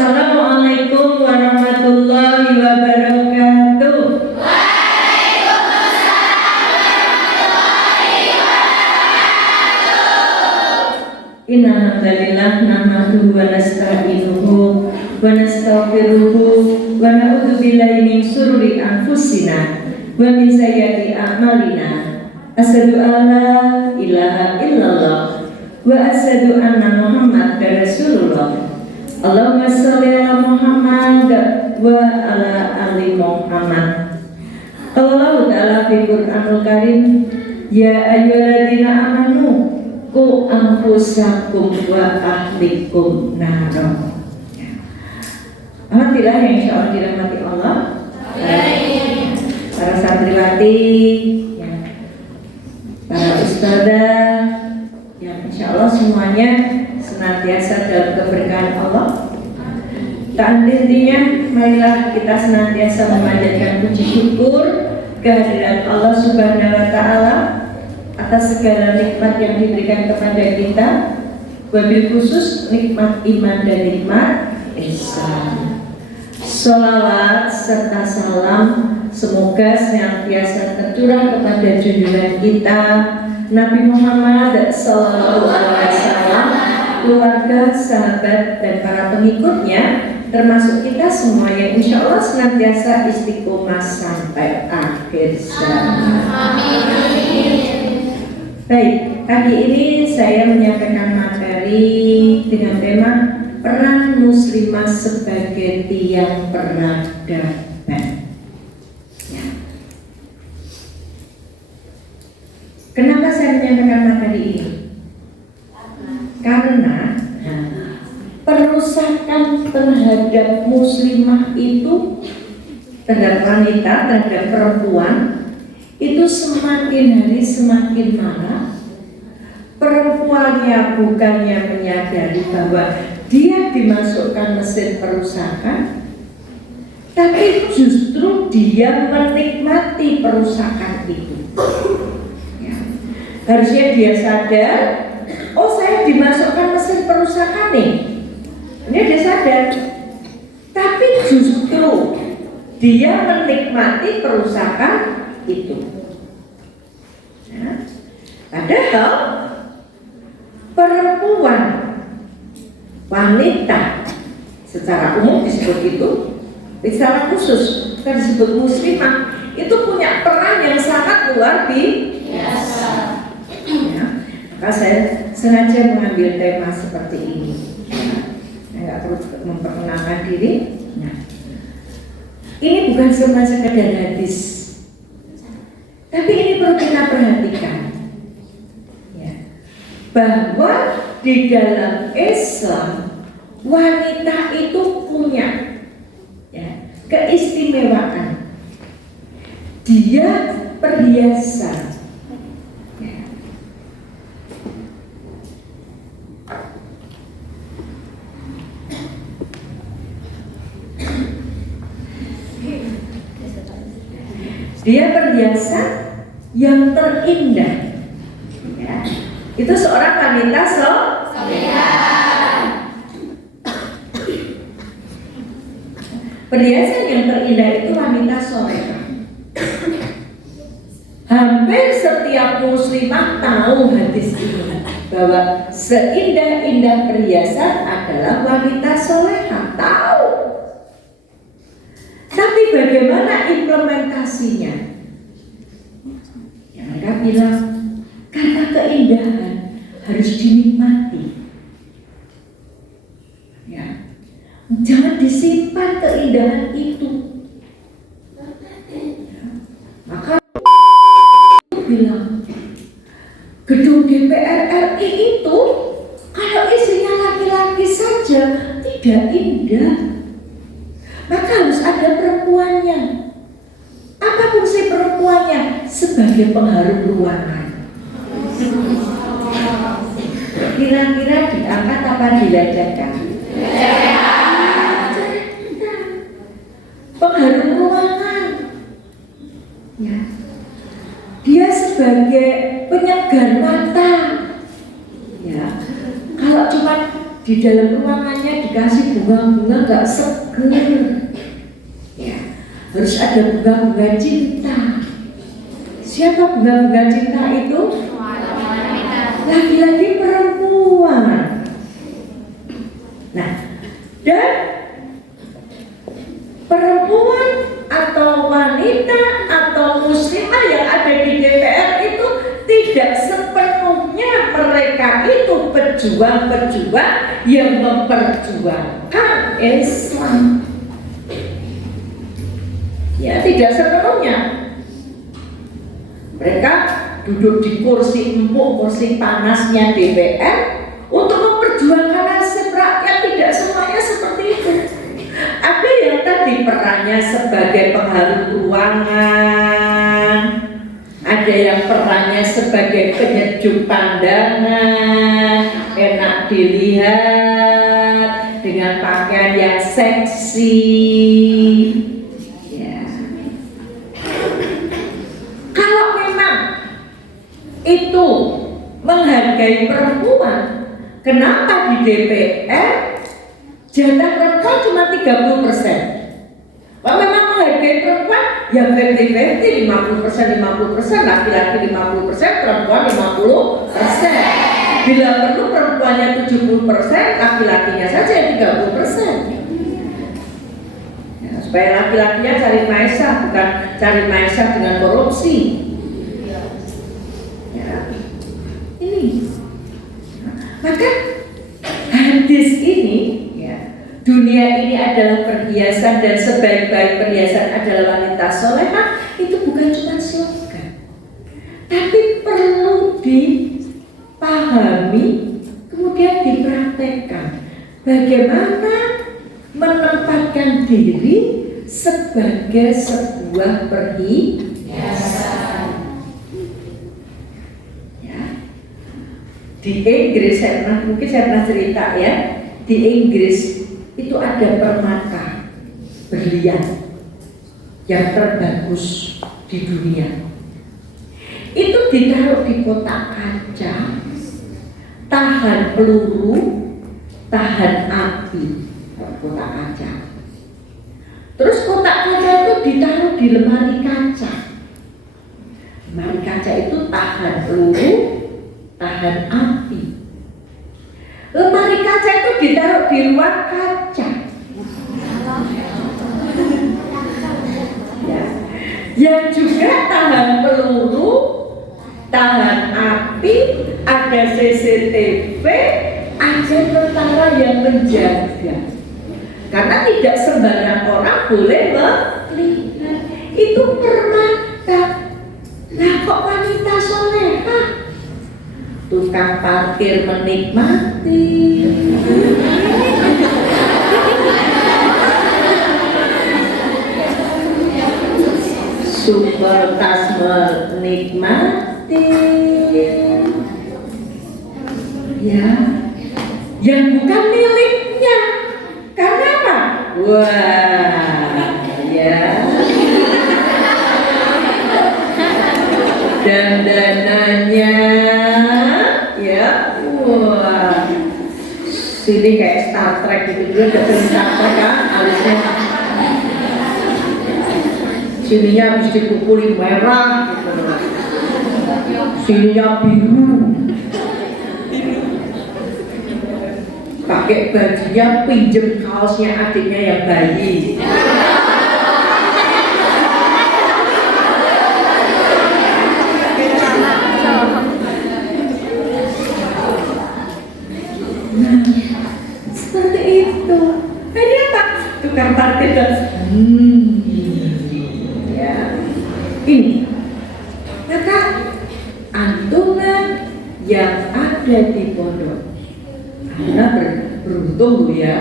Assalamualaikum warahmatullahi wabarakatuh. Inna hamdalillah nahmaduhu wa nasta'inuhu wa nastaghfiruhu wa na'udzu billahi min syururi anfusina wa min sayyiati a'malina. Asyhadu an la ilaha illallah wa asyhadu anna Muhammadar Rasulullah. Allahumma sholli ala Muhammad wa ala ali Muhammad. Allah Ta'ala fi Qur'anul Karim, ya ayyuhalladzina amanu qu anfusakum wa ahlikum nara. Alhamdulillah yang insyaallah dirahmati Allah. Para santriwati, para ustadzah, yang insyaallah semuanya senantiasa dalam keberkahan Allah. Tak intinya, marilah kita senantiasa memanjatkan puji syukur kehadirat Allah Subhanahu wa Ta'ala atas segala nikmat yang diberikan kepada kita, wabil khusus nikmat iman dan nikmat Islam. Sholawat serta salam semoga senantiasa tercurah kepada junjungan kita Nabi Muhammad Sallallahu Alaihi Wasallam, keluarga, sahabat, dan para pengikutnya, termasuk kita semua yang insya Allah senantiasa istiqomah sampai akhir zaman. Baik, kali ini saya menyampaikan materi dengan tema peran muslimah sebagai tiang peradaban. Kenapa saya menyampaikan materi ini? Karena perusakan terhadap muslimah itu, terhadap wanita, terhadap perempuan itu semakin hari semakin marah. Perempuannya bukannya menyadari bahwa dia dimasukkan mesin perusakan, tapi justru dia menikmati perusakan itu. Harusnya dia sadar, oh saya dimasukkan mesin perusakan nih. Ini dia sadar. Tapi justru dia menikmati perusakan itu. Padahal perempuan, wanita secara umum disebut itu, secara khusus kita disebut muslimah, itu punya peran yang sangat luar biasa. Maka saya sengaja mengambil tema seperti ini. Saya nggak perlu memperkenalkan diri. Ini bukan cuma sekedar hadis, tapi ini perlu kita perhatikan, bahwa di dalam Islam wanita itu punya keistimewaan. Dia perhiasan. Dia perhiasan yang terindah. Itu seorang wanita perhiasan yang terindah itu wanita soleha. Hampir setiap muslimah tahu hadis ini, bahwa seindah-indah perhiasan adalah wanita soleha. Tahu. Tapi bagaimana implementasinya? Ya, mereka bilang karena keindahan harus dinikmati. Jangan disimpan keindahan itu. Maka bilang gedung DPR RI itu kalau isinya laki-laki saja tidak indah. Maka harus ada perempuannya. Apa fungsi perempuannya? Sebagai pengharum ruangan. Kira-kira diangkat apa diledakkan? Pengharum ruangan. Dia sebagai penyegar mata. Kalau cuma di dalam ruangannya dikasih bunga-bunga gak seger. Ya, harus ada bunga-bunga cinta. Siapa bunga-bunga cinta itu? Laki-laki perempuan. Nah, dan perempuan atau wanita atau muslimah yang ada di DPR itu tidak sepenuhnya mereka itu pejuang-pejuang yang memperjuangkan Islam. Ya, tidak sepenuhnya. Mereka duduk di kursi empuk, kursi panasnya DPR untuk memperjuangkan nasib rakyat. Tidak semuanya seperti itu. Ada yang tadi perannya sebagai pengharum ruangan, ada yang perannya sebagai penyejuk pandangan, enak dilihat dengan pakaian yang seksi. Ya. Kalau memang itu menghargai perempuan, kenapa di DPR jatah perempuan cuma 30%? Kalau memang menghargai perempuan, ya 50-50, 50%, laki-laki 50%, perempuan 50%. Bila perlu perempuannya 70%, laki-lakinya saja 30%. Ya, supaya laki-lakinya cari maisha, bukan cari maisha dengan korupsi. Ya, ini. Maka hadis ini, dunia ini adalah perhiasan dan sebaik-baik perhiasan adalah wanita solehah, itu bukan cuma slogan, tapi perlu dipahami kemudian dipraktekkan bagaimana menempatkan diri sebagai sebuah perhiasan. Ya. Di Inggris mungkin saya pernah cerita ya, di Inggris itu ada permata berlian yang terbagus di dunia. Itu ditaruh di kotak kaca, tahan peluru, tahan api, kotak kaca. Terus kotak kaca itu ditaruh di lemari kaca. Lemari kaca itu tahan peluru, tahan api. Lemari kaca itu ditaruh di ruang kaca. Ya. Yang juga tahan peluru, tahan api, ada CCTV, ada tentara yang menjaga. Karena tidak sembarang orang boleh melihat. Itu permata. Nah, kok wanita solehah? Tukang parkir menikmati, supir tas menikmati, ya, yang bukan miliknya. Karena apa? Wah, ya, dandanannya. Wah, sini kayak Star Trek gitu juga, ada Star Trek kan, alisnya sininya habis dipukuli merah gitu, sininya biru, pakai bajunya pinjem kaosnya adiknya yang bayi. Seperti itu. Ini apa? Tukang parkir dan ya. Ini. Maka antungan yang ada di pondok, Anda beruntung loh ya,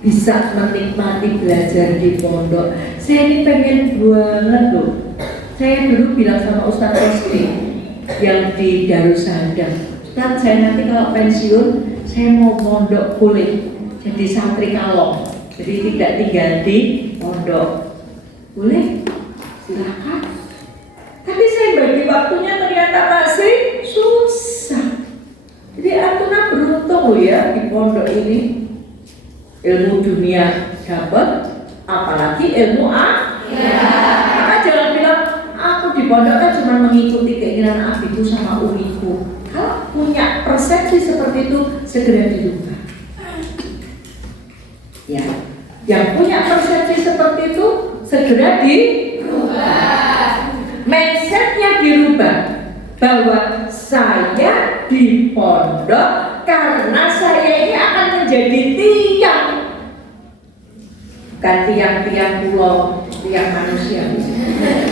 bisa menikmati belajar di pondok. Saya ini pengen banget loh. Saya dulu bilang sama Ustadz Rosti yang di Darussalam, Ustadz, saya nanti kalau pensiun, saya mau mondok kulit, jadi santri kalong, jadi tidak tinggal di pondok. Boleh? Silakan. Tapi saya bagi waktunya ternyata masih susah. Jadi Antuna beruntung untung loh ya di pondok ini ilmu dunia dapat, apalagi ilmu maka jangan bilang aku di pondok kan cuma mengikuti keinginan abiku sama umiku. Kalau punya persepsi seperti itu segera dirubah. Ya, yang punya persepsi seperti itu segera dirubah. Mindsetnya dirubah bahwa saya di pondok karena saya ini akan menjadi tiang, bukan tiang-tiang pulau, tiang manusia,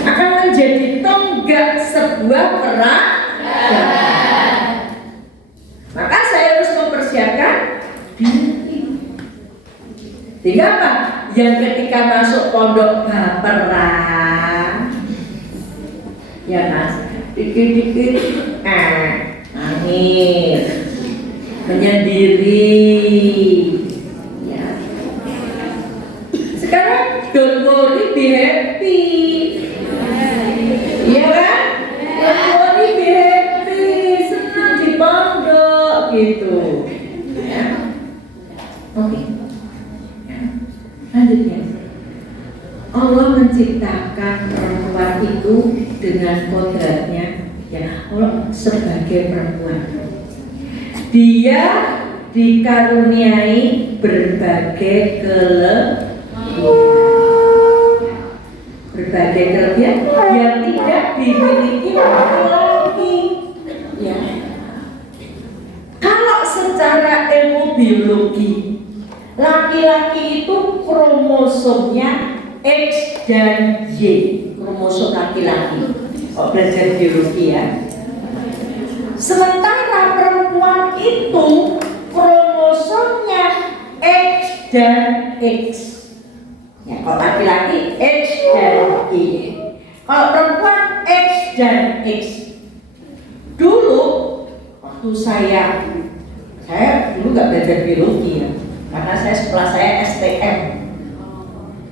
akan menjadi tonggak sebuah peradaban. Maka saya harus mempersiapkan diri. Sehingga apa? Yang ketika masuk pondok baperan, ya mas, dikit-dikit nangis, menyendiri, ya. Sekarang don't worry, be happy, iya kan? Don't worry, be happy, senang di pondok gitu, ya. Oke. Lanjutnya, Allah menciptakan perempuan itu dengan kodratnya, ya Allah sebagai perempuan. Dia dikaruniai berbagai kelebihan yang tidak dimiliki laki-laki. Ya. Kalau secara ilmu biologi, laki-laki itu kromosomnya X dan Y, kromosom laki-laki. Oh, belajar biologi ya. Sementara perempuan itu kromosomnya X dan X. Ya, kalau laki-laki X dan Y. Kalau perempuan X dan X. Dulu waktu saya dulu nggak belajar biologi ya. Karena sekolah saya STM,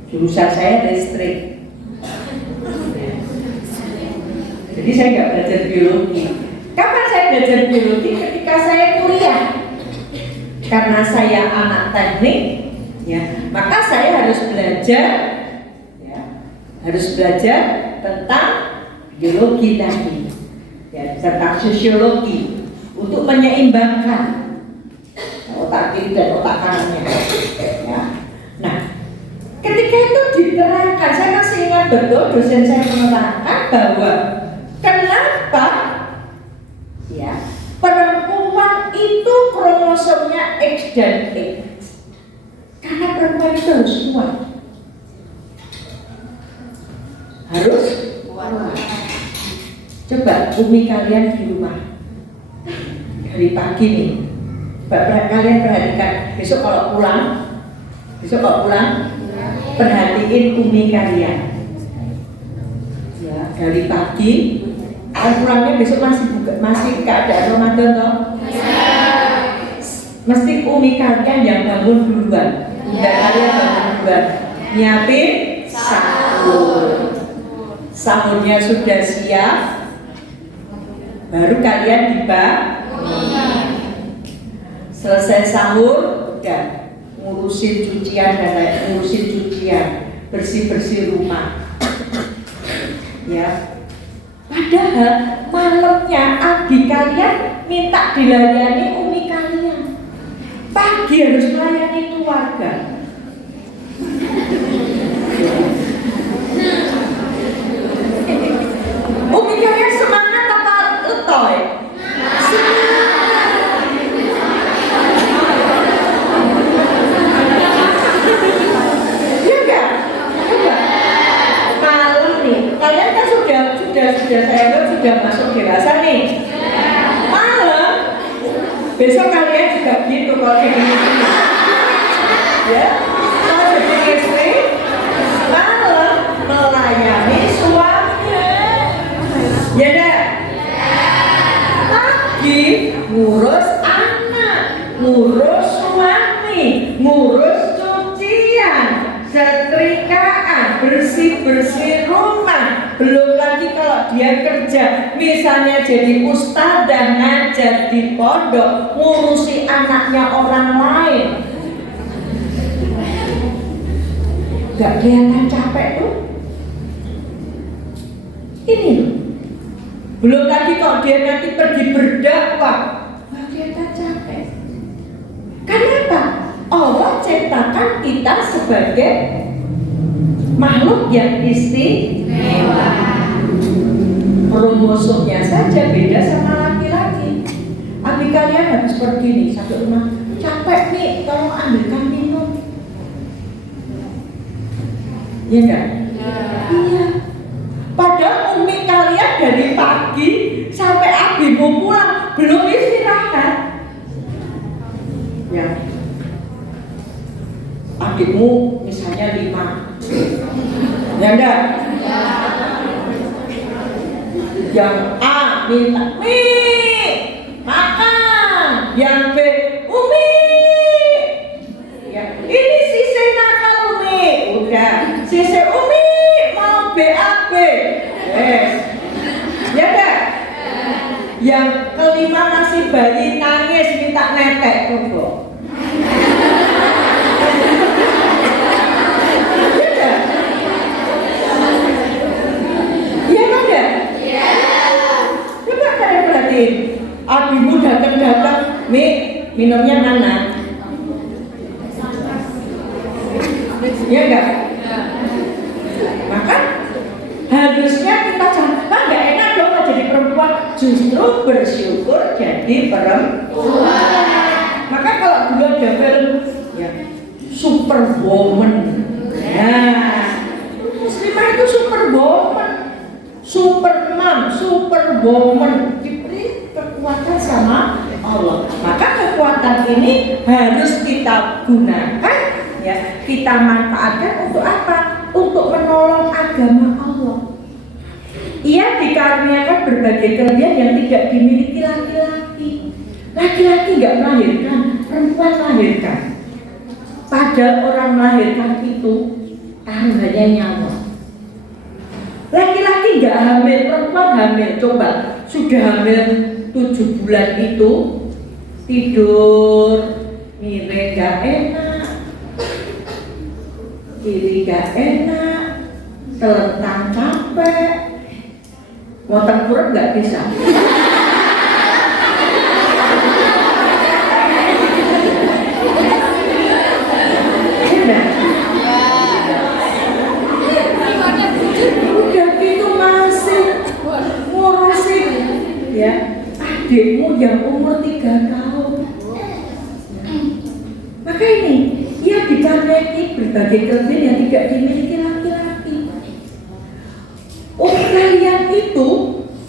jurusan saya listrik, jadi saya nggak belajar biologi. Kapan saya belajar biologi? Ketika saya kuliah. Karena saya anak teknik, ya, maka saya harus belajar, ya, tentang biologi tadi, ya, tentang sosiologi untuk menyeimbangkan otak kiri dan otak kanannya. Ya. Nah, ketika itu diterangkan, saya masih ingat betul dosen saya menerangkan bahwa kenapa ya perempuan itu kromosomnya X dan X. Karena perempuan itu harus kuat. Harus kuat. Coba umi kalian di rumah dari pagi nih. Kalian perhatikan besok kalau pulang perhatiin umi kalian ya, dari pagi kan pulangnya besok masih keadaan Ramadan toh mesti umi kalian yang bangun duluan dan kalian bangun duluan nyiapin sahurnya sudah siap baru kalian dibangun. Selesai sahur, udah ngurusin cucian, bersih-bersih rumah. Ya. Padahal malamnya adik kalian minta dilayani umi kalian. Pagi harus melayani keluarga. Umi kalian semangat apa letoy? Kalian kan sudah saya anggap sudah masuk dewasa nih. Malam besok kalian juga gitu kalau kayak gini. Ya, kalau jadi istri malam melayani suami. Ya dah. Pagi ngurus anak, ngurus suami, ngurus cucian, setrikaan, bersih-bersih rumah. Belum lagi kalau dia dia kerja, misalnya jadi ustadzah ngajar di pondok, ngurusi anaknya orang lain, gak kelihatan capek tuh. Ini loh. Belum lagi kalau dia nanti pergi berdakwah, gak kelihatan capek. Kenapa? Allah ciptakan kita sebagai makhluk yang istimewa. Kromosomnya saja beda sama laki-laki. Abi kalian habis pergi nih sampai rumah, capek nih, tolong ambilkan minum. Iya enggak? Iya. Padahal umi kalian dari pagi sampai abi mau pulang belum istirahat. Ya. Adikmu misalnya 5. Ya enggak? Ya. Yang A minta mie makan, yang B umi ya, ini sisi nakal umi, udah sisi umi mau BAB, yes, ya enggak? Yang kelima masih bayi nangis minta netek coba. Abimu datang, Mi, minumnya mana? Ya enggak? Maka harusnya kita jangan, enggak enak dong jadi perempuan. Justru bersyukur jadi perempuan. Maka kalau dulu ada film ya, Superwoman. Nah, muslimah itu Superwoman, Superman, Superwoman. Kekuatan sama Allah. Maka kekuatan ini harus kita gunakan, ya, kita manfaatkan untuk apa? Untuk menolong agama Allah. Ia dikaruniakan berbagai kelebihan yang tidak dimiliki laki-laki. Laki-laki nggak melahirkan, perempuan melahirkan. Padahal orang melahirkan itu taruhannya nyawa. Laki-laki nggak hamil, perempuan hamil. Coba sudah hamil 7 bulan itu tidur miring gak enak, kiri gak enak, telentang capek, mau tengkurap gak bisa. Udah gitu masih ngurusin ya adikmu yang umur 3 tahun. Maka ini ia dikaruniai berbagai kelebihan yang tidak dimiliki laki-laki. Kalian itu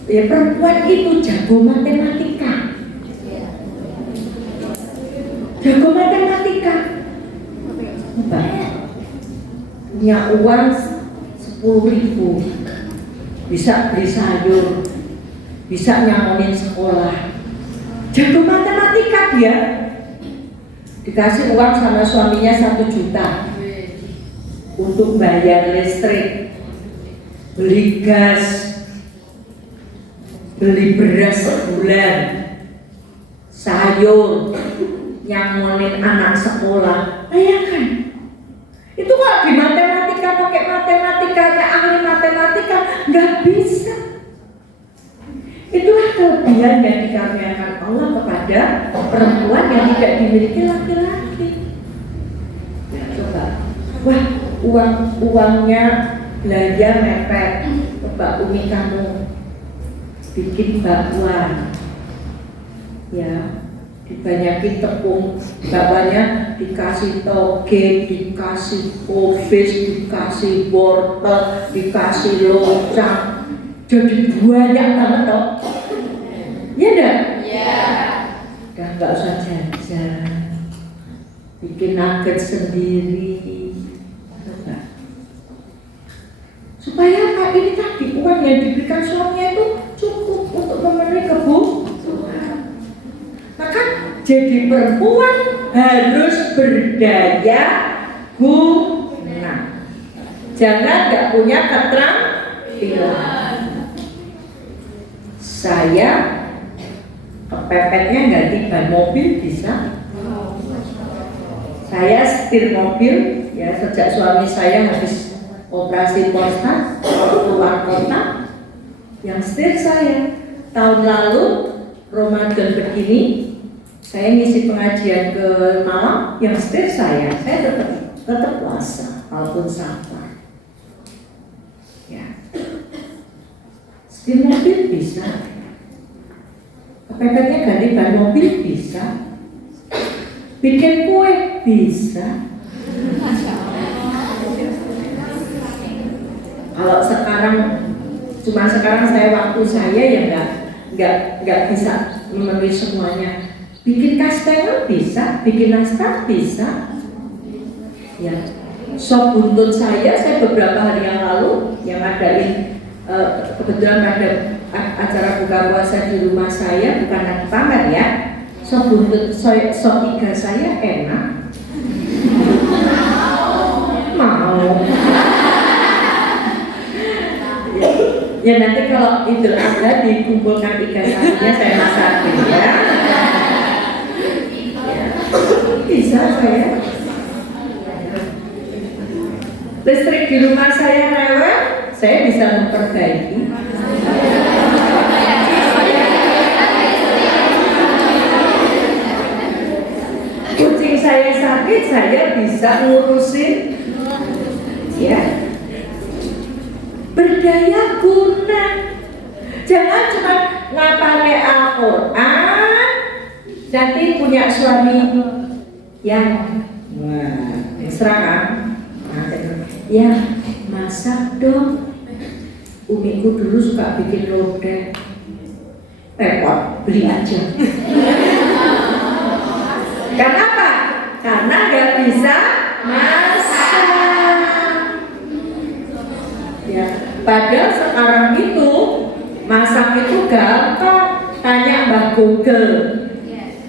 ya, perempuan itu jago matematika. Jago matematika. Punya uang 10.000, bisa beli sayur, bisa nyangonin sekolah, jago matematika dia. Dikasih uang sama suaminya 1 juta untuk bayar listrik, beli gas, beli beras sebulan, sayur, nyangonin anak sekolah. Bayangkan, itu kalau di matematika pakai matematikanya ahli matematika nggak bisa. Itulah kelebihan yang dikaruniakan Allah kepada perempuan yang tidak dimiliki laki-laki. Coba, wah, uangnya belanja mepet. Coba umi kamu bikin bakwan, ya, dibanyakin tepung, bapaknya dikasih toge, dikasih kovis, dikasih wortel, dikasih locang. Jadi banyak banget toh. Iya enggak? Iya. Udah enggak usah jajan, bikin nugget sendiri. Coba. Supaya apa? Ini tadi uang yang diberikan suaminya itu cukup untuk memenuhi kebutuhan. Maka jadi perempuan harus berdaya guna. Jangan enggak punya keterampilan. Saya kepepetnya ganti ban mobil bisa. Saya setir mobil ya sejak suami saya habis operasi prostat keluar kota, yang setir saya. Tahun lalu Ramadan begini saya ngisi pengajian ke Malang, yang setir saya tetap puasa walaupun sabar. Ya. Setir mobil bisa. Kepepetnya ganti ban mobil bisa. Bikin kue bisa. Kalau sekarang cuma sekarang waktu saya ya nggak bisa memenuhi semuanya. Bikin kastengel bisa, bikin nastar bisa. Ya, sop buntut saya beberapa hari yang lalu yang adain kebetulan ada acara buka puasa di rumah saya, bukan lagi pamer ya. Sop buntut sop iga saya enak. Mau. Ya nanti kalau Idul Adha dikumpulkan iga satunya saya masakin ya. Bisa saya. Listrik di rumah saya rewel, saya bisa memperbaiki. Kucing saya sakit, saya bisa ngurusin. Ya. Berdaya guna. Jangan cuma ngapalin Al-Quran, nanti punya suami yang serangan. Ya, masak dong. Umiku dulu suka bikin lodeh. Repot, beli aja. Kenapa? Karena nggak bisa masak. Ya, padahal sekarang itu masak itu gampang. Tanya Mbak Google,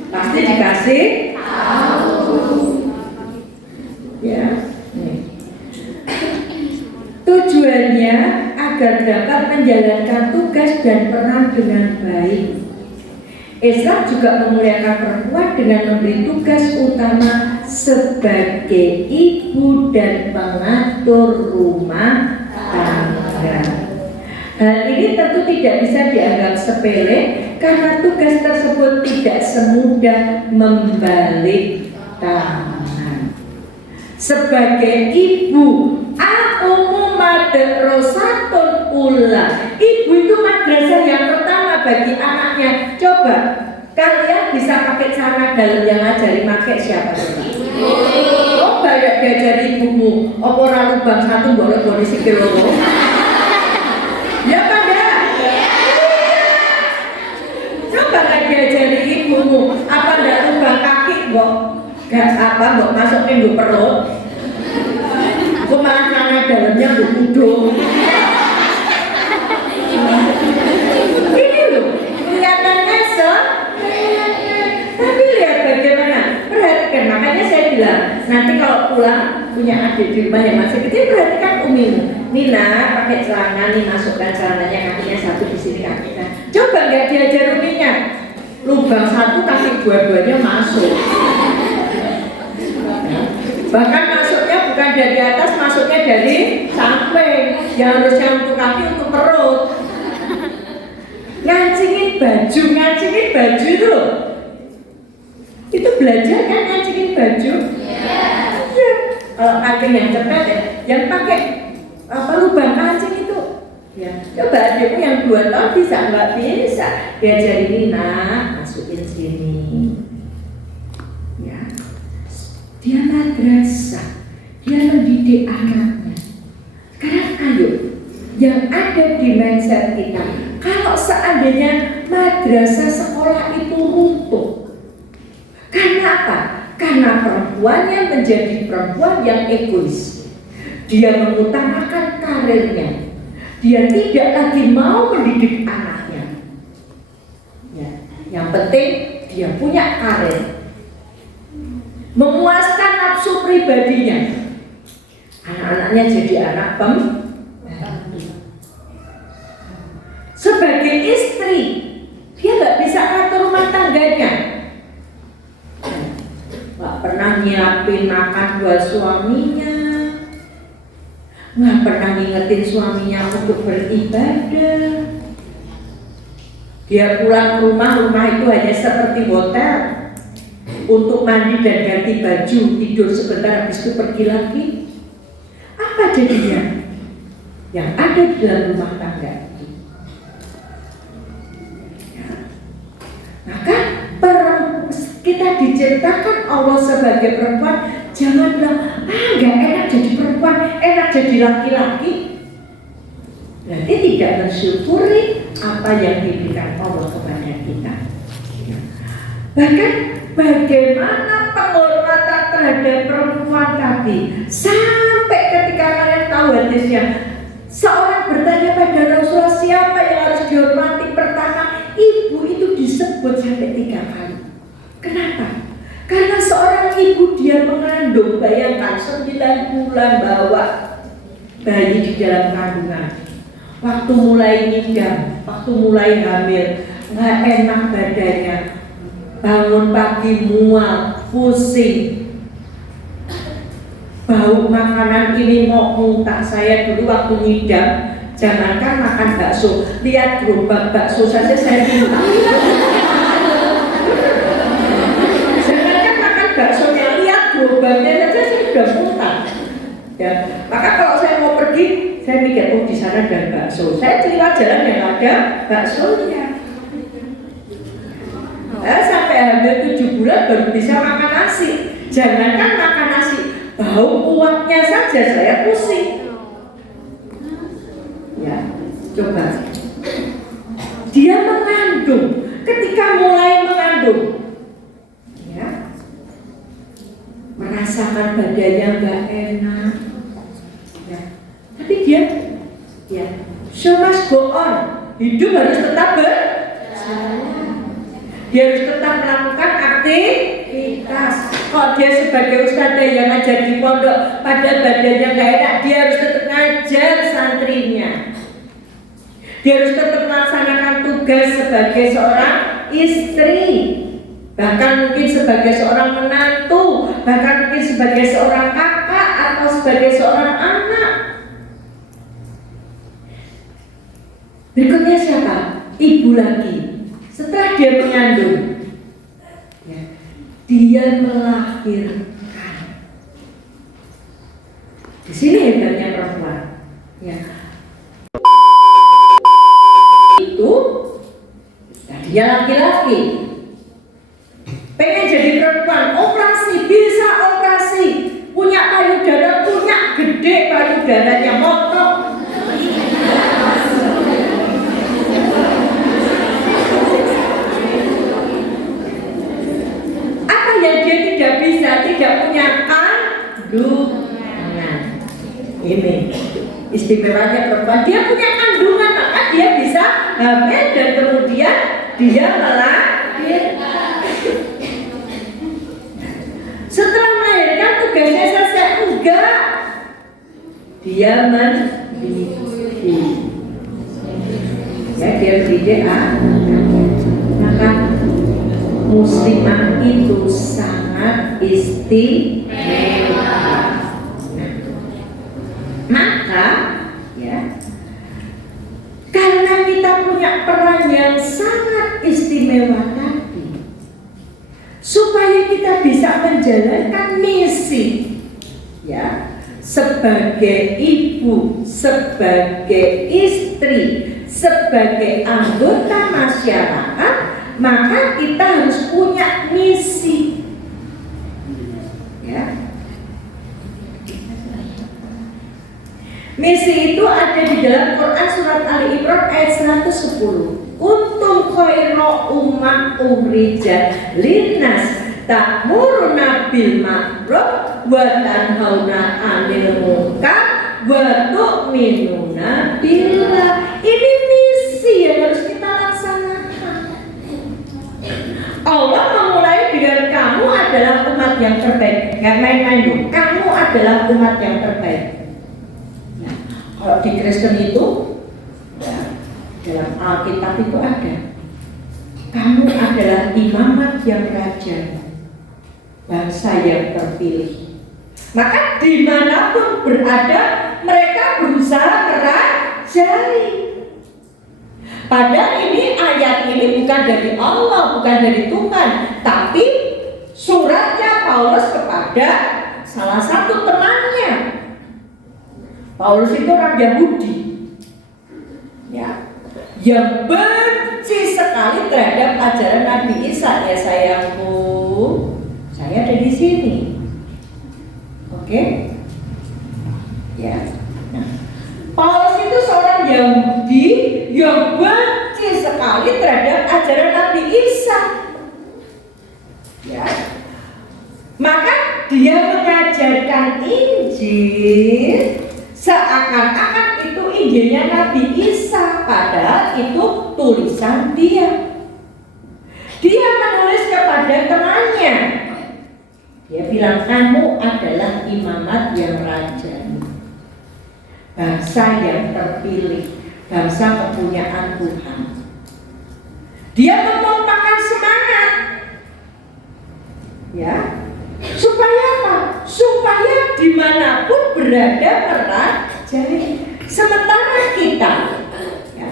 pasti dikasih tahu. Ya. Tujuannya agar dapat menjalankan tugas dan peran dengan baik. Islam juga memuliakan perempuan dengan memberi tugas utama sebagai ibu dan pengatur rumah tangga. Hal ini tentu tidak bisa dianggap sepele karena tugas tersebut tidak semudah membalik tangan. Sebagai ibu, madrasatun ula. Ibu itu madrasah yang pertama bagi anaknya. Coba kalian bisa pakai celana dalam yang ngajari pakai siapa? Oh, banyak diajari ibumu. Apa ora lubang satu boleh sikil loro? Ya pada. Coba kan diajari ibumu. Apa ndak lubang kaki mbok? Gak apa mbok masukin di perut. Kok malah celana dalamnya budung. Ini loh, kelihatannya tapi lihat bagaimana. Perhatikan, makanya saya bilang nanti kalau pulang punya adik di rumah yang masih kecil, perhatikan umimu. Nina pakai celana nih, masukkan celananya kakinya satu di sini kakinya. Coba nggak diajar uminya, lubang satu kaki dua-duanya masuk. Bahkan masuknya bukan dari atas, masuknya dari samping. Yang harusnya untuk kaki, untuk perut. Ngancingin baju itu loh. Itu belajar kan ngancingin baju? Ya. Kalau kaki yang cepet ya, yang pakai lubang kancing itu. Ya. Coba adikmu yang 2 tahun bisa nggak bisa? Diajarin Nina, masukin sini. Dia madrasah, dia mendidik anaknya. Sekarang ayo, yang ada di mindset kita, kalau seandainya madrasah sekolah itu runtuh, karena apa? Karena perempuannya menjadi perempuan yang egois. Dia mengutamakan karirnya. Dia tidak lagi mau mendidik anaknya. Ya, yang penting dia punya karir. Memuaskan nafsu pribadinya. Anak-anaknya jadi anak pembantu. Sebagai istri, nyiapin makan buat suaminya, nggak pernah ngingetin suaminya untuk beribadah. Dia pulang ke rumah itu hanya seperti hotel, untuk mandi dan ganti baju, tidur sebentar, habis itu pergi lagi. Apa jadinya yang ada di dalam rumah tangga itu? Ya. Maka kita diciptakan Allah sebagai perempuan, jangan bilang, gak enak jadi perempuan, enak jadi laki-laki. Berarti tidak mensyukuri apa yang diberikan Allah kepada kita. Bahkan bagaimana penghormatan terhadap perempuan tadi, sampai ketika kalian tahu hadisnya, seorang bertanya pada Rasulullah, siapa yang harus dihormati? Pertama, ibu itu disebut sampai 3 kali. Kenapa? Karena seorang ibu dia mengandung, bayangkan 9 bulan bawa bayi di dalam kandungan. Waktu mulai ngidam, waktu mulai hamil, nggak enak badannya, bangun pagi mual, pusing, bau makanan ini mau muntah. Saya dulu waktu ngidam, jangankan makan bakso, lihat gerobak bakso saja saya muntah. Jangankan makan baksonya, lihat gerobaknya saja saya sudah muntah. Ya, maka kalau saya mau pergi, saya mikir, oh di sana ada bakso. Saya lewat jalan yang ada baksonya. Sampai hamil 7 bulan baru bisa makan nasi. Jangankan makan nasi, bau uapnya saja saya pusing. Ya, coba. Dia mengandung. Ketika mulai mengandung, ya, merasakan badannya nggak enak. Ya. Tapi dia, ya, so must go on. Hidup harus tetap berjalan. Dia harus tetap melakukan aktivitas. Kalau dia sebagai ustadzah yang ngajar di pondok, pada badannya nggak enak, dia harus tetap ngajar santrinya. Dia harus tetap melaksanakan tugas sebagai seorang istri, bahkan mungkin sebagai seorang menantu, bahkan mungkin sebagai seorang kakak atau sebagai seorang anak. Berikutnya siapa? Ibu lagi. Setelah dia mengandung, ya, dia melahirkan. Di sini hebatnya perempuan. Ya. Itu, ya, dia laki-laki. Pengen jadi perempuan, operasi, bisa operasi. Punya payudara, punya gede payudaranya, motok. Apa yang dia tidak bisa, tidak punya kandungan. Ini istimewanya perempuan, dia punya kandungan, maka dia bisa hamil dan kemudian dia melahirkan. Setelah melahirkan tugasnya selesai? Enggak. Dia mendidik. Ya, dia mendidik maka muslimah itu sangat istimewa. Maka, ya, karena kita punya peran yang sangat istimewa tadi, supaya kita bisa menjalankan misi, ya, sebagai ibu, sebagai istri, sebagai anggota masyarakat, maka kita harus punya misi, ya. Misi itu ada di dalam Quran surat Ali Imran ayat 110. Kuntum khairu ummah ukhrijat linnas ta'muruna bil ma'ruf wa tanhauna 'anil munkar wa tu'minuna billah. Ini misi yang harus kita laksanakan. Allah memulai dengan kamu adalah umat yang terbaik. Gak main-main dong. Kamu adalah umat yang terbaik. Kalau di Kristen itu, ya, dalam Alkitab itu ada, kamu adalah imamat yang raja. bangsa yang terpilih. Maka dimanapun berada, mereka berusaha merajai. Padahal ini ayat ini bukan dari Allah, bukan dari Tuhan, tapi suratnya Paulus kepada salah satu temannya. Paulus itu orang Yahudi, ya, yang benci sekali terhadap ajaran Nabi Isa. Ya sayangku, saya ada di sini. Oke? Ya. Nah, Paulus itu seorang Yahudi yang benci sekali terhadap ajaran Nabi Isa. Ya. Maka dia mengajarkan Injil seakan-akan itu Injilnya Nabi Isa, padahal itu tulisan dia. Dia menulis kepada temannya. Dia bilang, kamu adalah imamat yang rajani, bangsa yang terpilih, bangsa kepunyaan Tuhan. Dia memompahkan semangat, ya, supaya apa? Supaya dimanapun berada merajai. Sementara kita, ya,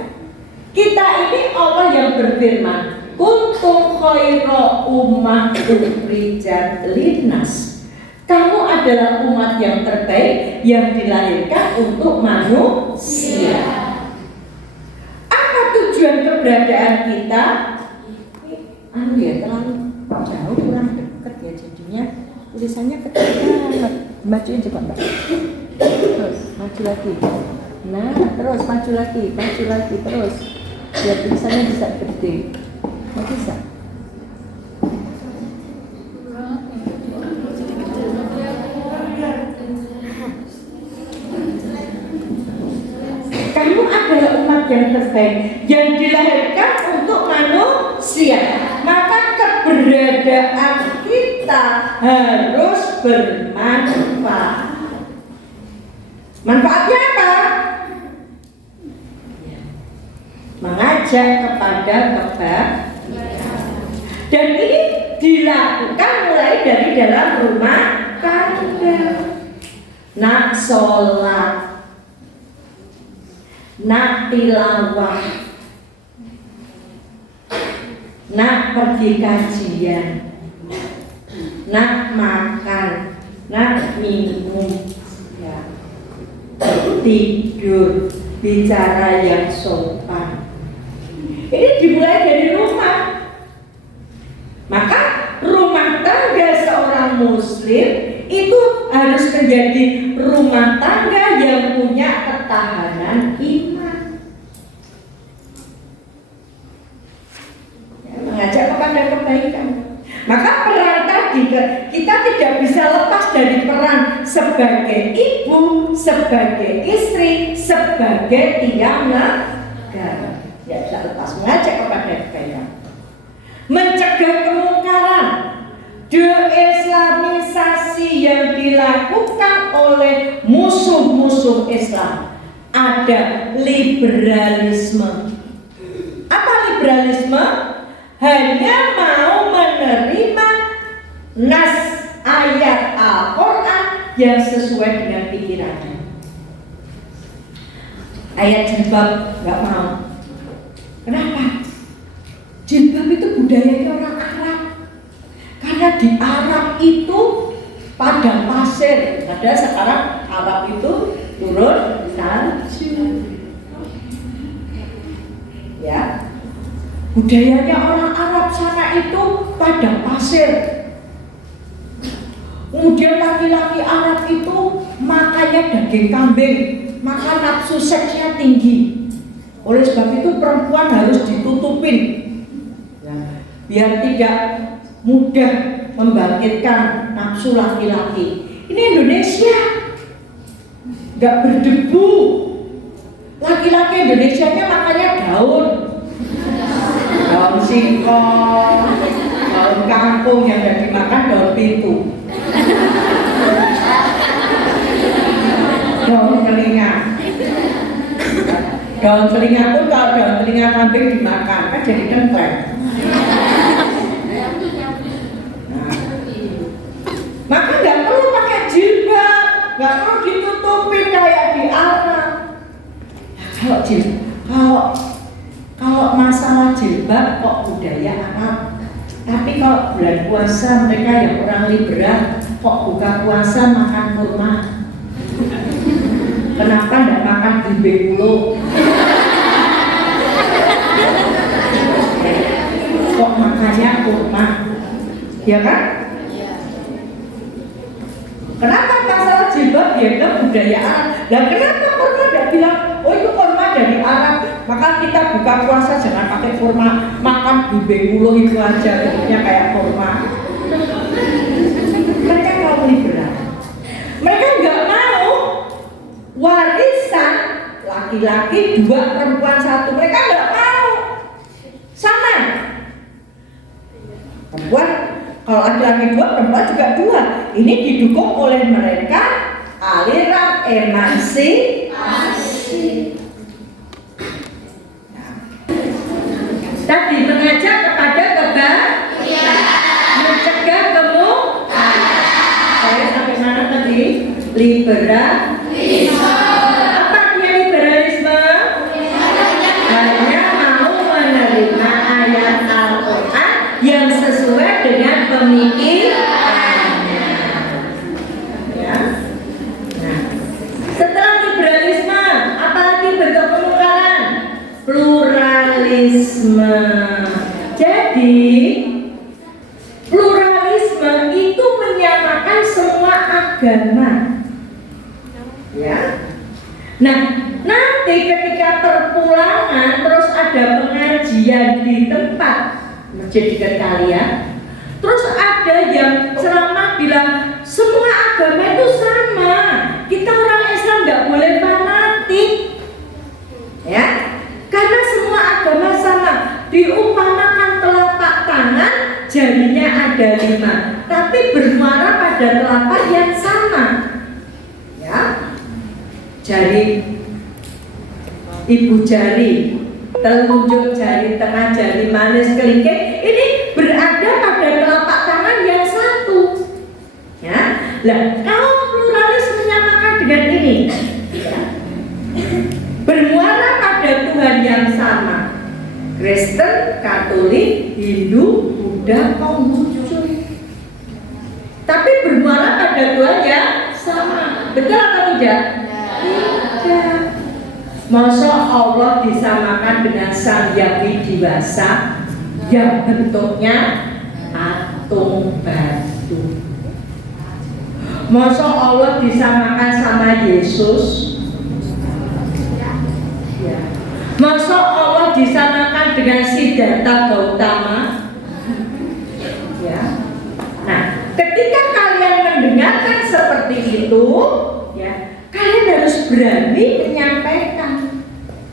kita ini Allah yang berfirman, kuntum khairu ummatin ukhrijat linnas. Kamu adalah umat yang terbaik yang dilahirkan untuk manusia. Apa tujuan keberadaan kita? Ya terlalu jauh, kurang dekat ya jadinya tulisannya kecil banget. Majuin coba Mbak. Terus maju lagi. Nah terus maju lagi terus. Biar tulisannya bisa gede. Nggak bisa. Kamu adalah umat yang terbaik yang dilahirkan untuk manusia. Maka keberadaan kita harus bermanfaat. Manfaatnya apa? Mengajak kepada kebaikan. Dan ini dilakukan mulai dari dalam rumah tangga. Nak sholat, nak tilawah, nak pergi kajian, nak makan, nak minum, ya, tidur, bicara yang sopan. Ini dimulai dari rumah. Maka rumah tangga seorang muslim itu harus menjadi rumah tangga yang punya ketahanan iman, ya, mengajak kepada kebaikan. Maka peran tadi kita tidak bisa lepas dari peran sebagai ibu, sebagai istri, sebagai tiang negara. Tidak bisa lepas mengajak kepada kebaikan, mencegah kemungkaran. Deislamisasi yang dilakukan oleh musuh-musuh Islam. Ada liberalisme. Apa liberalisme? Hanya mau menerima nas ayat Al-Quran yang sesuai dengan pikirannya. Ayat jilbab nggak mau. Kenapa? Jilbab itu budayanya orang Arab. Karena di Arab itu padang pasir. Padahal sekarang Arab itu turun salju. Ya, budayanya orang Arab sana itu padang pasir. Kemudian laki-laki Arab itu makannya daging kambing, maka nafsu seksnya tinggi. Oleh sebab itu perempuan harus ditutupin, ya, biar tidak mudah membangkitkan nafsu laki-laki. Ini Indonesia nggak berdebu. Laki-laki Indonesianya makannya daun singkong, daun kangkung, yang nggak dimakan daun pintu, daun telinga. Daun telinga pun kalau daun telinga kambing dimakan kan jadi dengkleng. nggak perlu ditutupin kayak di Arab. Ya, kalau masalah jilbab kok budaya Arab. Tapi kalau bulan puasa mereka yang orang liberal kok buka puasa makan kurma. Kenapa tidak makan bimbe kok makannya kurma? Ya kan? Kenapa masalah jilbab dia bilang budaya Arab? Dan kenapa kurma tidak bilang oh itu kurma dari Arab? Maka kita buka puasa jangan pakai kurma, makan bimbe itu aja, bentuknya kayak kurma. Mereka mau liberal. Mereka nggak mau warisan laki-laki 2 perempuan 1. Mereka nggak mau sama. Perempuan kalau laki-laki 2 perempuan juga 2. Ini didukung oleh mereka aliran emansipasi. Tadi mengajak kepada mencegah saya sampai mana tadi? Liberalisme. Apa dia liberalisme? Hanya mau menerima ayat Al-Quran yang sesuai dengan pemikirannya. Ya. Nah, setelah liberalisme, apalagi bentuk penukaran? Pluralisme. Jadi pluralisme itu menyamakan semua agama. Ya. Nah, nanti ketika perpulangan terus ada pengajian di tempat masjid dekat kalian, terus ada yang ceramah bilang semua agama itu sama. Kita orang Islam nggak boleh fanatik. Ya. Karena semua agama sama, diumpamakan telapak tangan, jarinya ada 5, tapi bermuara pada telapak yang sama. Ya, jari ibu jari, telunjuk jari tengah, jari manis, kelingking, ini berada pada telapak tangan yang satu. Ya, lah kalau pluralis menyamakan dengan ini, ya, bermuara pada Tuhan yang sama, Kristen, Katolik, Hindu, Buddha, Konghucu, tapi bermuara pada Tuhan yang sama. Betul atau tidak? Tidak. Masa Allah disamakan dengan Sang Hyang Widiwasa yang bentuknya atom batu? Masa Allah disamakan sama Yesus? Ya. Masa Allah disamakan dengan Siddhartha Gautama? Ya. Nah, ketika kalian mendengarkan seperti itu, ya, kalian harus berani menyampaikan,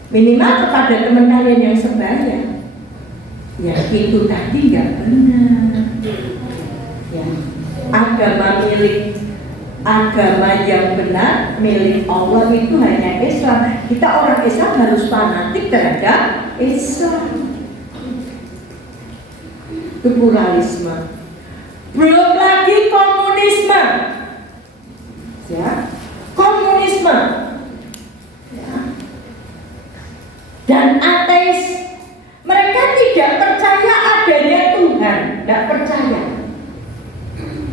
minimal kepada teman kalian yang sebaya. Ya, itu tadi nggak benar. Ya, agama yang benar milik Allah itu hanya Islam. Kita orang Islam harus fanatik terhadap Islam. Itu pluralisme. Belum lagi komunisme. Ya, komunisme. Ya. Dan ateis, mereka tidak percaya adanya Tuhan, tidak percaya.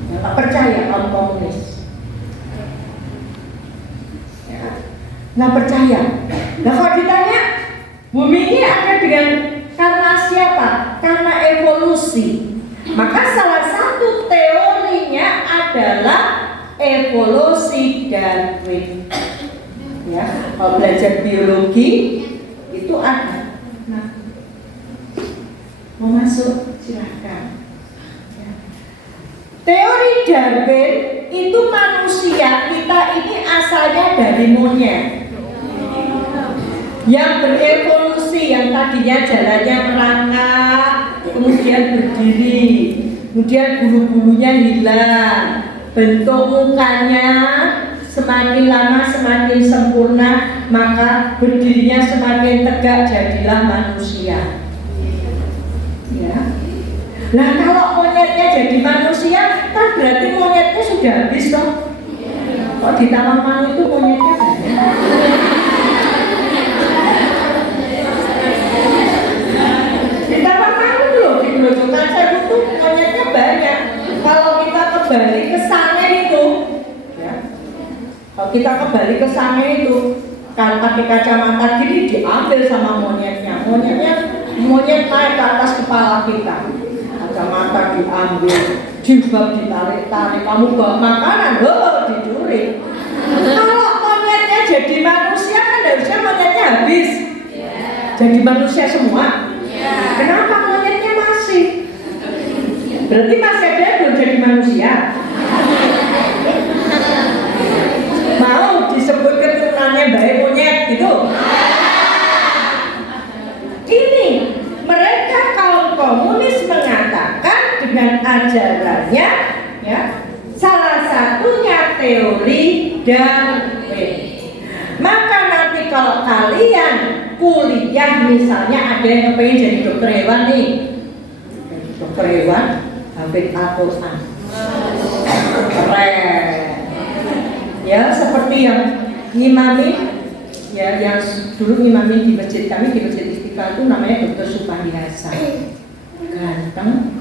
Tidak percaya kaum komunis. Nggak percaya. Nah, kalau ditanya bumi ini ada karena siapa? Karena evolusi. Maka salah satu teorinya adalah evolusi Darwin. Ya, kalau belajar biologi itu ada. Nah, mau masuk silahkan. Ya. Teori Darwin itu manusia kita ini asalnya dari monyet yang berevolusi, yang tadinya jalannya merangkak, kemudian berdiri, kemudian bulu-bulunya hilang, bentuk mukanya semakin lama semakin sempurna, maka berdirinya semakin tegak, jadilah manusia. Ya. Nah, kalau monyetnya jadi manusia, kan berarti monyetnya sudah habis toh? Kok di Taman Manu itu monyetnya banyak? Di Taman Manu loh, di Grojogan Sewu itu monyetnya banyak. Kalau kita kembali ke sana itu, ya, kalau kita kembali ke sana itu, kalau pakai kacamata gini diambil sama monyetnya. Monyet naik ke atas kepala kita. Kacamata diambil, jilbab ditarik-tarik. Kamu bawa makanan, dicuri. Kalau monyetnya jadi manusia kan harusnya monyetnya habis. Jadi manusia semua. Kenapa monyetnya masih? Berarti masih ada belum jadi manusia. Mau disebut keturunannya baik monyet gitu. Ini mereka kaum komunis mengatakan dengan ajarannya, ya, salah satunya teori Darwin. Maka nanti kalau kalian kuliah misalnya ada yang pengen jadi dokter hewan nih, dokter hewan hafid Al-Quran, keren. Ya seperti yang ngimami, ya yang dulu ngimami di masjid kami di Masjid Istiqlal itu namanya Dr. Supandi Hasan, ganteng,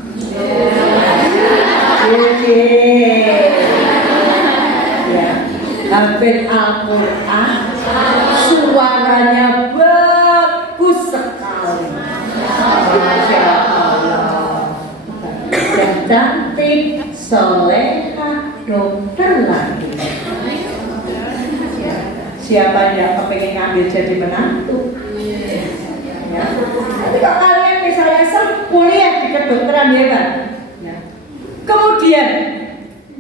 ya, hafid Al-Quran, suaranya bagus sekali, Masya Allah, dan cantik, soleha, dokter lagi. Siapa yang kepengen ngambil jadi menantu? Ya. Tapi kalau kalian misalnya kuliah di kedokteran ya kan? Ya. Kemudian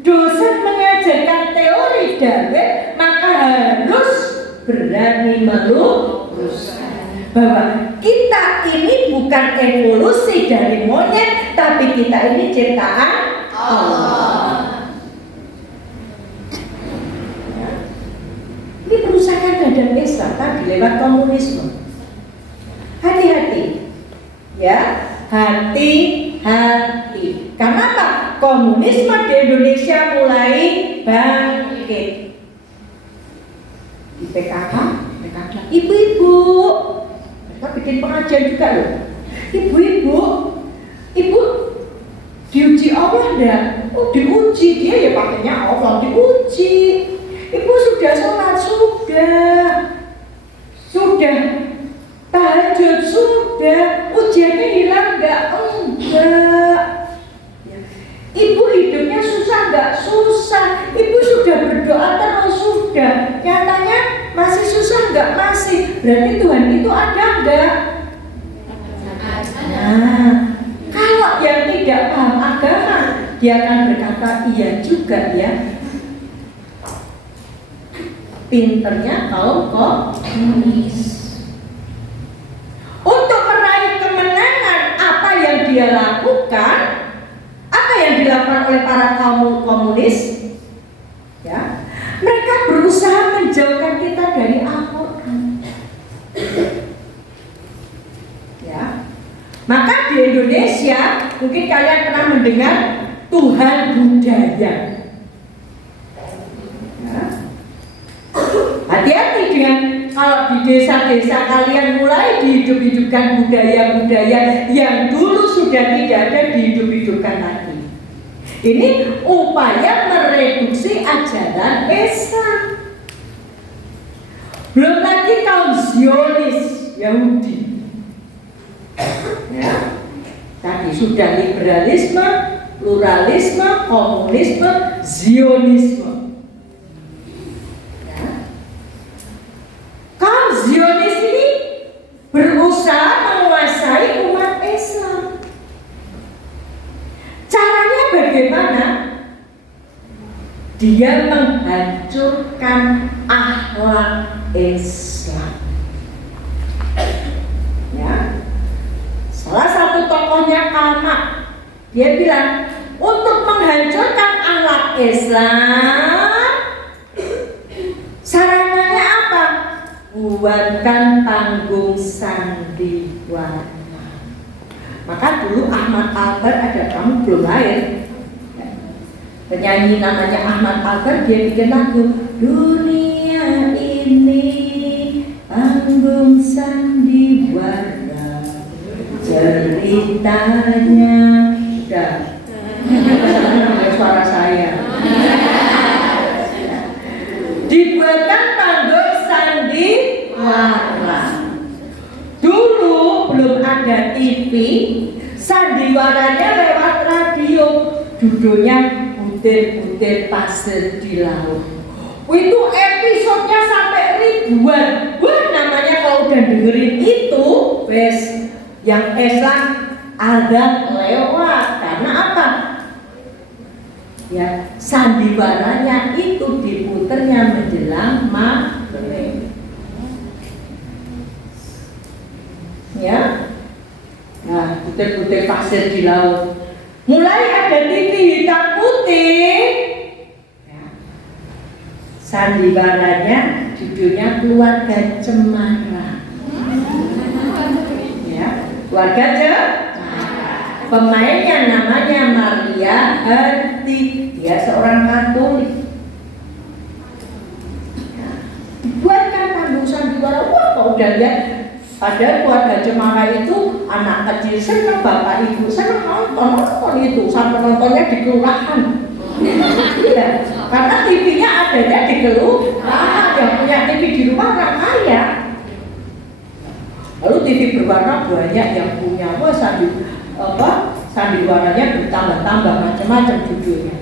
dosen mengajarkan teori Darwin, maka harus berani meluruskan bahwa kita ini bukan evolusi dari monyet, tapi kita ini ciptaan Allah. Ini perusahaan badan Islam tadi lewat komunisme. Hati-hati, ya, hati-hati. Karena apa? Komunisme di Indonesia mulai bangkit. Di PKK, ibu-ibu, mereka bikin pengajian juga loh. Ibu-ibu, ibu diuji Allah enggak? Oh diuji, dia ya pakainya Allah, diuji. Ibu sudah sholat, sudah tahajud, sudah ujiannya hilang enggak? Enggak. Ibu hidupnya susah enggak? Susah. Ibu sudah berdoa terus, sudah. Nyatanya masih susah enggak? Masih. Berarti Tuhan itu ada enggak? Nah, kalau yang tidak paham agama, dia akan berkata iya juga ya. Pinternya kaum komunis. Untuk meraih kemenangan, apa yang dia lakukan, apa yang dilakukan oleh para kaum komunis, ya, mereka berusaha menjauhkan kita dari Al-Quran. Ya, maka di Indonesia mungkin kalian pernah mendengar Tuhan budaya. Hati-hati dengan kalau di desa-desa kalian mulai dihidup-hidupkan budaya-budaya yang dulu sudah tidak ada dihidup-hidupkan lagi. Ini upaya mereduksi ajaran Islam. Belum lagi kaum Zionis Yahudi. Ya. Tadi sudah liberalisme, pluralisme, komunisme, Zionisme. Kaum Zionis ini berusaha menguasai umat Islam. Caranya bagaimana? Dia menghancurkan akhlak Islam. Ya. Salah satu tokohnya Karl Marx, dia bilang untuk menghancurkan akhlak Islam, sarannya apa? Buatkan panggung sandiwara. Maka dulu Ahmad Albar ada, kamu belum lahir. penyanyi namanya Ahmad Albar, dia bikin lagu dunia ini panggung sandiwara, ceritanya udah suara saya dibuatkan panggung sandiwara. Dulu belum ada TV, sandiwaranya lewat radio, judulnya Butir-butir pasir di laut. Itu episodenya sampai ribuan. Wah, namanya kalau udah dengerin itu, wes yang Islam ada lewat. Karena apa? Ya, sandiwaranya itu diputernya menjelang maghrib. Ya, nah, butir-butir pasir di laut. Mulai ada TV hitam putih, ya. Sandiwaranya judulnya Keluarga Cemara, ya, Keluarga Cemara. Pemainnya namanya Maria Harti, dia seorang Katolik. Ya. Dibuatkan panggung sandiwara, wah kau udah lihat. Padahal Keluarga Cemara itu anak kecil senang, bapak ibu senang nonton itu, sampai nontonnya di kelurahan. Iya, karena TV-nya adanya di kelurahan, yang punya TV di rumah orang kaya. Lalu TV berwarna banyak yang punya, wah sandiwaranya bertambah-tambah macam-macam judulnya.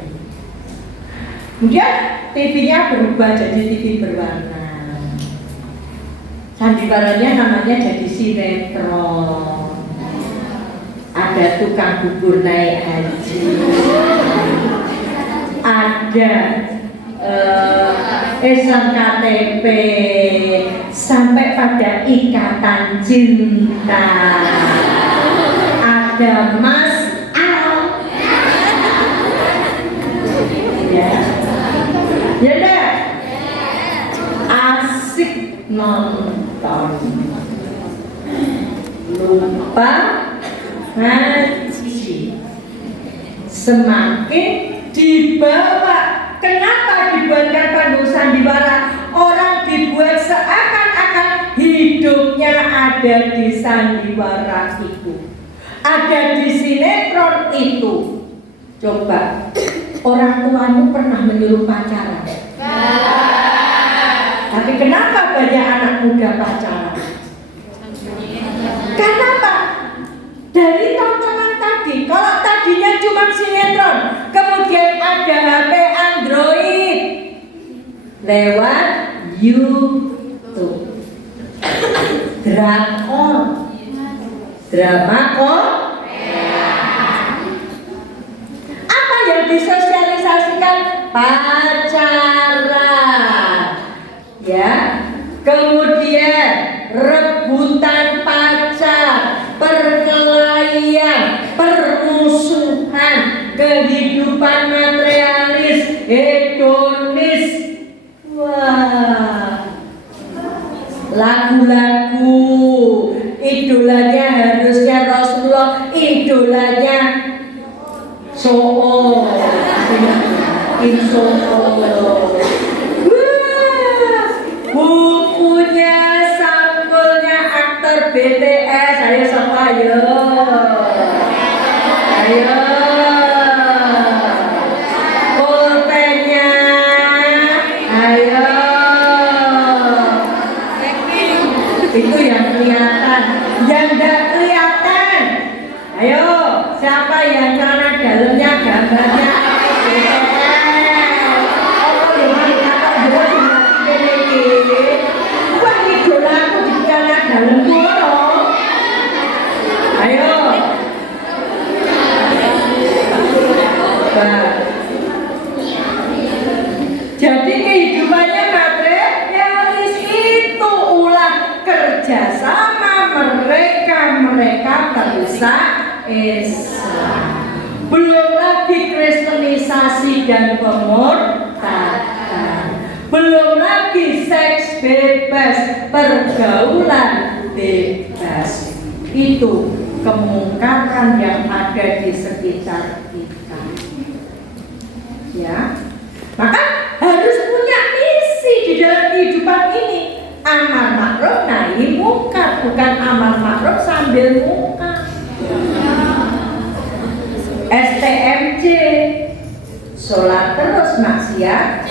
Kemudian TV-nya berubah jadi TV berwarna. Sandiwaranya namanya jadi sinetron. Ada tukang bubur naik haji, ada Islam KTP, sampai pada ikatan cinta, ada Mas Al, ya, ya deh, asik nonton, lupa ngaji, semakin dibawa. Kenapa dibuatkan panggung sandiwara? Orang dibuat seakan-akan hidupnya ada di sandiwara itu, ada di sinetron itu. Coba, orang tuamu pernah menyuruh pacaran? Tapi kenapa banyak anak muda pacaran? Kenapa? Dari tontonan tadi. Kalau tadinya cuma sinetron, kemudian ada HP Android, lewat YouTube, drakor, drama Korea. Apa yang disosialisasikan? Pacaran, ya. Kemudian rebutan pacar, perkelahian, permusuhan, kehidupan materialis, hedonis. Wah, lagu-lagu idolanya harusnya Rasulullah, idolanya So'o, bukunya, sampulnya aktor BTS. Ayo siapa? Ayo, ayo. Pulpennya, ayo. Itu yang kelihatan, yang enggak kelihatan. Ayo, siapa yang celana dalamnya gambarnya jadi kehidupannya materialis itu ulah kerjasama mereka bangsa Islam. Belum lagi kristenisasi dan pemurtadan, belum lagi seks bebas, pergaulan bebas. Itu kemungkaran yang ada di sekitar kita. Ya, maka harus punya misi di dalam kehidupan ini. Amar ma'ruf nahi munkar, bukan amar ma'ruf sambil munkar. STMJ, sholat terus maksiat.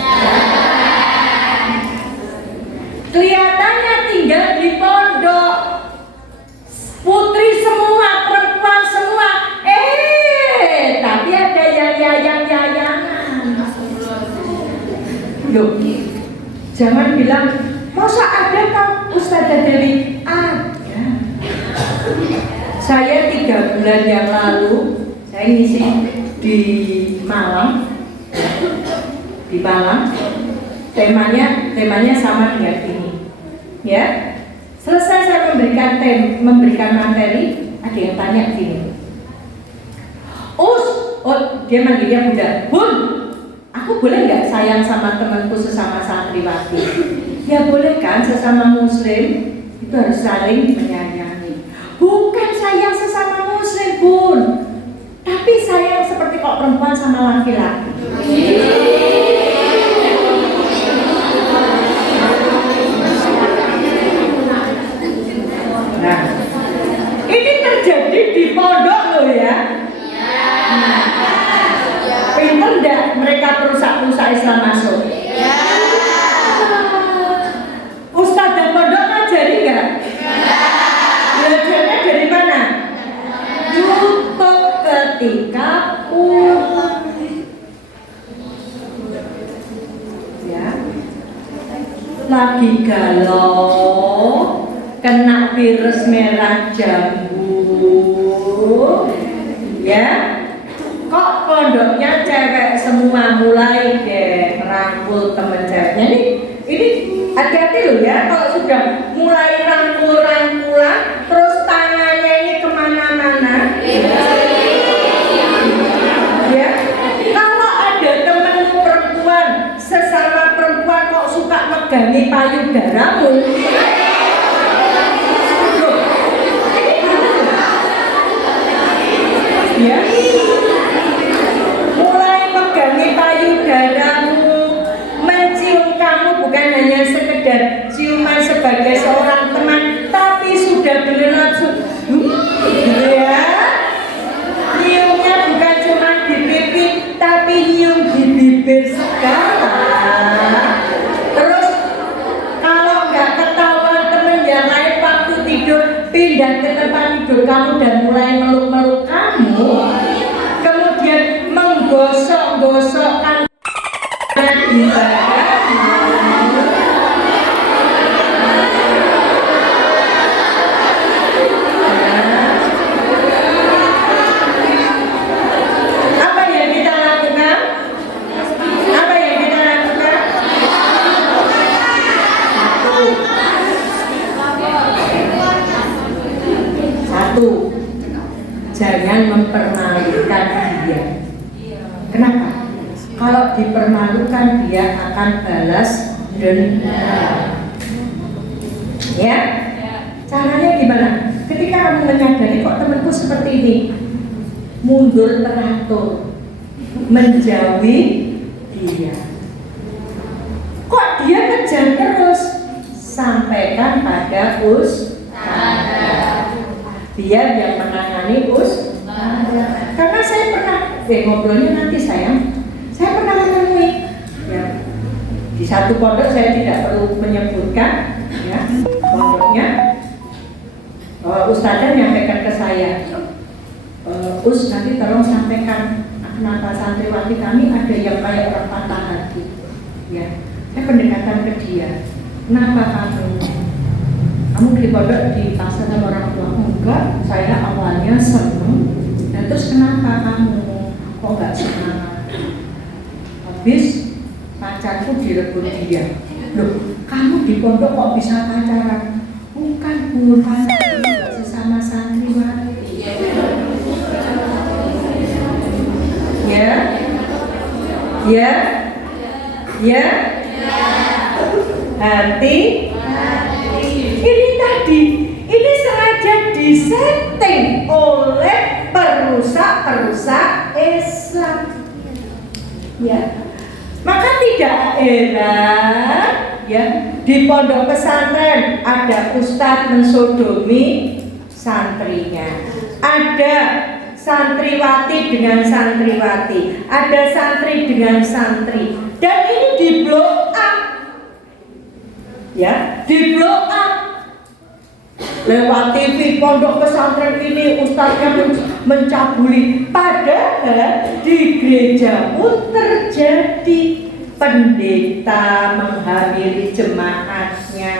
Kelihatannya tinggal di pondok, putri semua, perempuan semua, tapi ada yang yayangan. Loh, jangan bilang, masa ada kau Ustazah Dewi? Ada. Saya 3 bulan yang lalu, saya ngisi di Malang. Temanya sama dengan ini. Ya, selesai saya memberikan materi, ada yang tanya gini, dia manggilnya Bunda, Bun, aku boleh nggak sayang sama temanku sesama santriwati? Ya boleh kan, sesama muslim itu harus saling menyayangi. Bukan sayang sesama muslim, Bun, tapi sayang seperti kok perempuan sama laki-laki. Nah, ini terjadi di pondok loh ya. Pinter enggak mereka perusak-perusak Islam masuk? Ustazah pondok ngajari enggak? Belajarnya dari mana? YouTube ketika pulang. Ya, lagi galau, kena virus merah jambu, ya. Kok pondoknya cewek semua, mulai deh merangkul temen ceweknya. Ini hati-hati loh ya, kalau sudah mulai rangkul-rangkulan, terus tangannya ini kemana-mana. Ya, kalau ada temenmu perempuan, sesama perempuan kok suka megangi payudaramu, ya, mulai megangi payudaramu, mencium kamu bukan hanya sekedar ciuman sebagai seorang teman, tapi sudah berlaku, ya, nyiumnya bukan cuma di pipi, tapi nyium di bibir segala. Terus kalau nggak ketahuan temen yang lain waktu tidur, pindah ke tempat tidur kamu dan mulai meluk-meluk kamu, kemudian menggosok-gosokkan di badanmu. Apa yang kita lakukan? Satu, jangan mempermalukan dia. Kenapa? Kalau dipermalukan dia akan balas dendam. Ya? Caranya gimana? Ketika kamu menyadari kok temanku seperti ini, mundur teratur, menjauhi dia. Kok dia kejar terus? Sampaikan pada biar yang menangani karena saya pernah ngobrolnya nanti saya pernah menemui ya, di satu pondok, saya tidak perlu menyebutkan ya pondoknya. Ustazah menyampaikan ke saya, nanti tolong sampaikan kenapa santriwati kami ada yang kayak orang patah hati ya. Saya pendekatan ke dia, kenapa kamu di pondok dipaksa sama orang tua? Enggak, saya awalnya seneng. Dan terus kenapa kamu kok nggak semangat? Habis pacarku direbut dia. Loh, kamu di pondok kok bisa pacaran? Bukan, sesama santriwati. Ya. Hati. Ini sengaja disetting oleh perusak Islam. Ya. tidak heran ya, di pondok pesantren ada ustadz mensodomi santrinya, ada santriwati dengan santriwati, ada santri dengan santri, dan ini di blow up ya, di blow up lewat TV. Pondok pesantren ini ustaznya mencabuli, padahal di gereja pun terjadi. Pendeta menghamili jemaatnya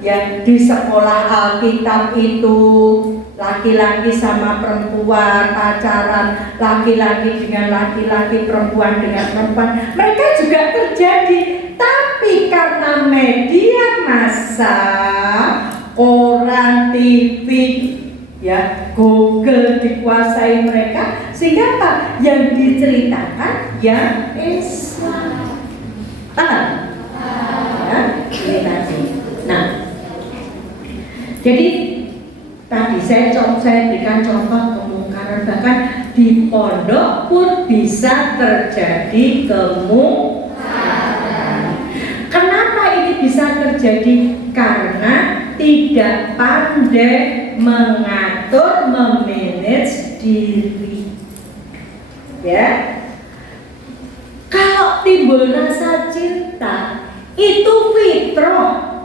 yang di sekolah Alkitab itu, laki-laki sama perempuan pacaran, laki-laki dengan laki-laki, perempuan dengan perempuan, mereka juga terjadi. Tapi karena media massa, koran, TV, ya, Google dikuasai mereka, sehingga apa? Yang diceritakan yang Islam. Paham? Ya, ini tadi. Nah, jadi tadi saya berikan contoh kemungkaran, bahkan di pondok pun bisa terjadi kemungkaran. Kenapa ini bisa terjadi? Karena tidak pandai mengatur, memanage diri. Ya, kalau timbul rasa cinta itu fitrah,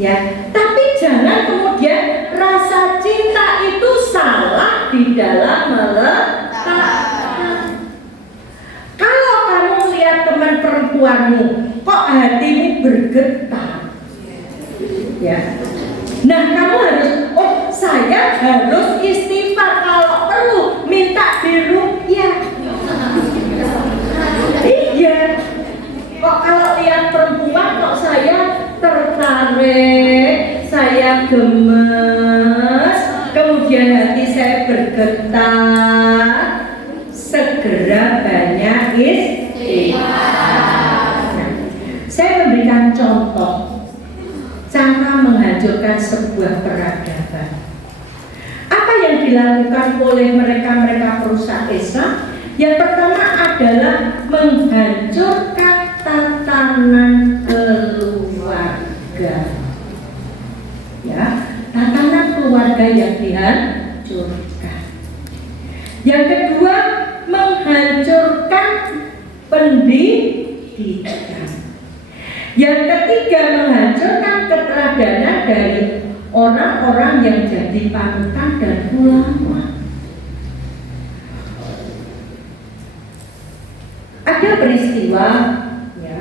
ya. Tapi jangan kemudian rasa cinta itu salah di dalam meletakkan. Kalau kamu lihat teman perempuanmu, kok hatimu bergetar, ya. Nah, kamu harus, oh saya harus istighfar, kalau perlu minta diruqyah. Iya. Kok kalau lihat perempuan kok saya tertarik, saya gemes, kemudian hati saya bergetar, segera banyak istighfar. Nah, saya memberikan contoh cara menghancurkan sebuah peradaban. Apa yang dilakukan oleh mereka perusak Islam? Yang pertama adalah menghancurkan tatanan keluarga. Ya, tatanan keluarga yang dihancurkan. Yang kedua, menghancurkan pendidikan. Yang ketiga, menghancurkan keteladanan dari orang-orang yang jadi panutan dan ulama. Ada peristiwa, ya,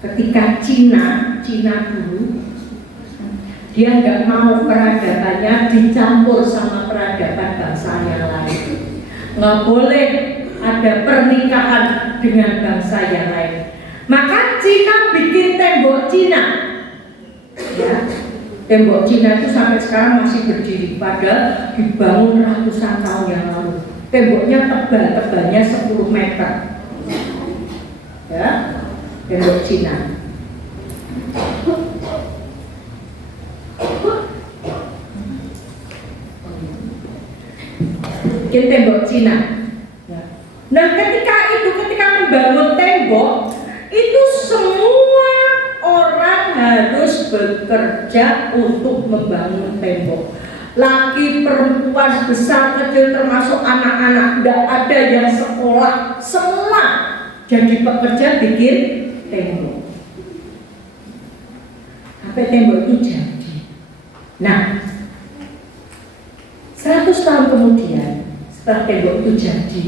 ketika Cina dulu, dia nggak mau peradabannya dicampur sama peradaban bangsa yang lain. Nggak boleh ada pernikahan dengan bangsa yang lain. Maka Cina bikin tembok Cina, ya. Tembok Cina itu sampai sekarang masih berdiri, padahal dibangun ratusan tahun yang lalu. Temboknya tebalnya 10 meter, ya, tembok Cina. Bikin tembok Cina. Nah, ketika membangun tembok itu, semua orang harus bekerja untuk membangun tembok. Laki, perempuan, besar, kecil, termasuk anak-anak, tidak ada yang sekolah, semua jadi pekerja bikin tembok. Sampai tembok itu jadi. Nah, 100 tahun kemudian setelah tembok itu jadi,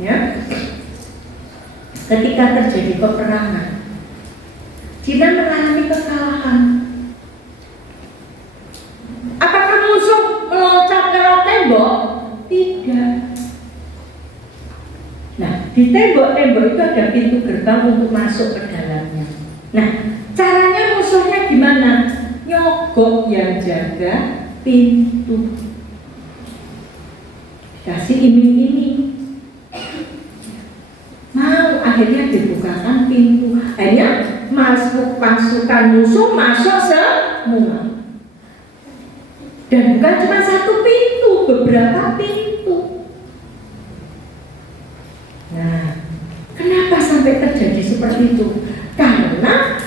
ya, ketika terjadi peperangan, Cina mengalami kekalahan. Apakah musuh meloncat lewat tembok? Tidak. Nah, di tembok-tembok itu ada pintu gerbang untuk masuk ke dalamnya. Nah, caranya musuhnya gimana? Nyogok yang jaga pintu, kasih iming-iming, mau, akhirnya dibukakan pintu. Akhirnya pasukan musuh masuk semua. Dan bukan cuma satu pintu, beberapa pintu. seperti itu? Karena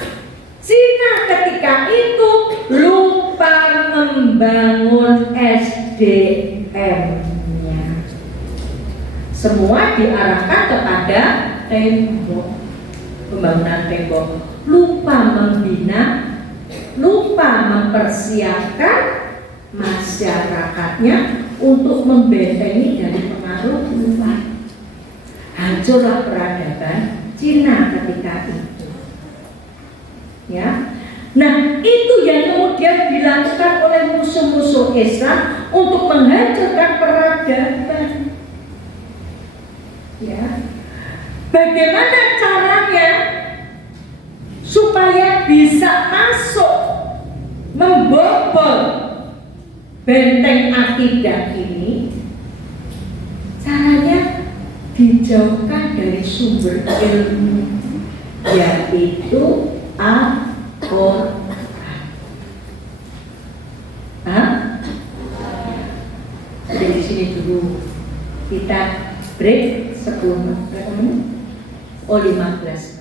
Cina ketika itu lupa membangun SDM-nya. Semua diarahkan kepada tembok, pembangunan tembok, lupa membina, lupa mempersiapkan masyarakatnya untuk membentengi dari pengaruh luar. Hancurlah peradaban Cina ketika itu. Ya, nah itu yang kemudian dilakukan oleh musuh-musuh Islam untuk menghancurkan peradaban. Ya, bagaimana caranya supaya bisa masuk membobol benteng akidah ini? Caranya dijauhkan dari sumber ilmu, yaitu Al-Quran. Di sini dulu kita break 10 menit. 15.